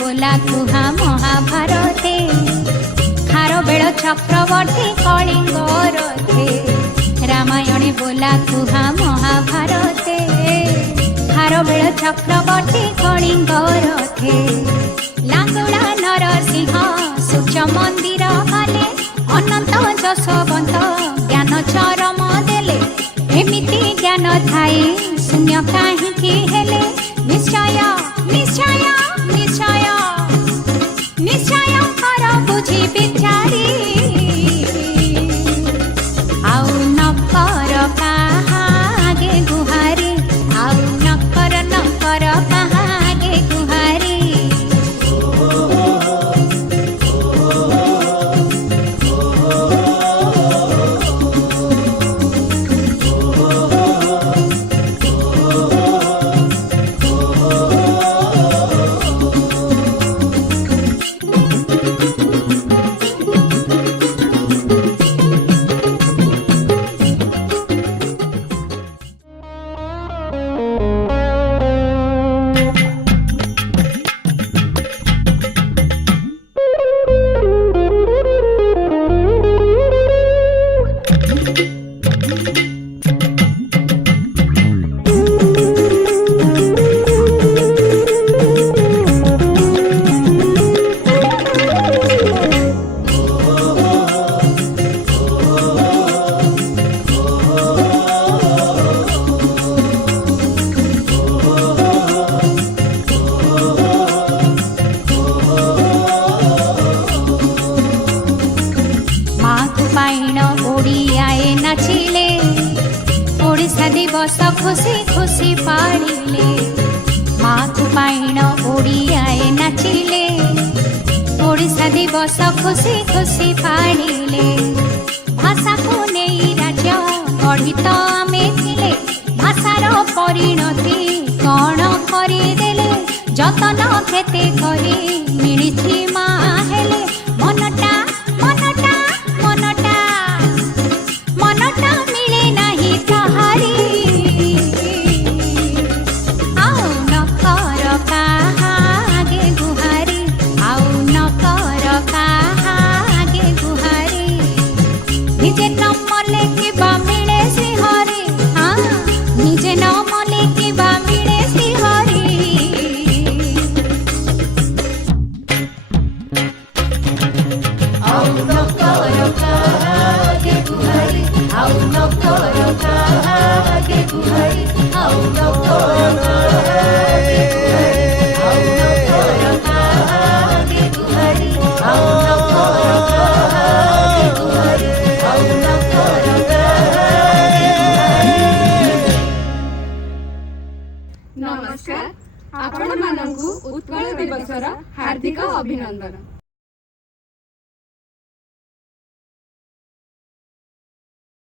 बोला कुहा महाभारते खारबेल चक्रवर्ती कलिंग रथे रामायण बोला कुहा महाभारते खारबेल चक्रवर्ती कलिंग रथे लांगुड़ा नरसिंह सूर्य मंदिर गले अनंत जशवंत ज्ञान चरम देले एमिति ज्ञान थाई शून्य काहींकि हेले निश्चय निश्चय निश्चय निश्चय कर बुझी विचारी आउ नकर काहागे गुहारी आउ नकर काहागे गुहारी नाचिले ओडिशा दिवस खुशी खुशी पाड़िले माँ पाइन ओडियाए नाचिले ओडिशा दिवस खुशी खुशी पाड़िले भाषा को नहीं राज्य गढ़ी तो आमे थिले भाषार परिणति कौन करदेले जतन केते करी मिली माँ हेले मनटा मनटा मनटा मनटा मिले नहीं तहारी आउ नकर काहागे गुहारी आउ नकर काहागे गुहारी निजे न मले के बा मिले श्रीहरी हाँ निजे न मले के बा मिले श्रीहरी आउ नकर काहागे गुहारी आउ नकर काहागे गुहारी आउ नकर काहागे गुहारी आउ नकर काहागे गुहारी आउ नकर काहागे गुहारी। नमस्कार आपण मानकु उत्कल दिवसर हार्दिक अभिनंदन।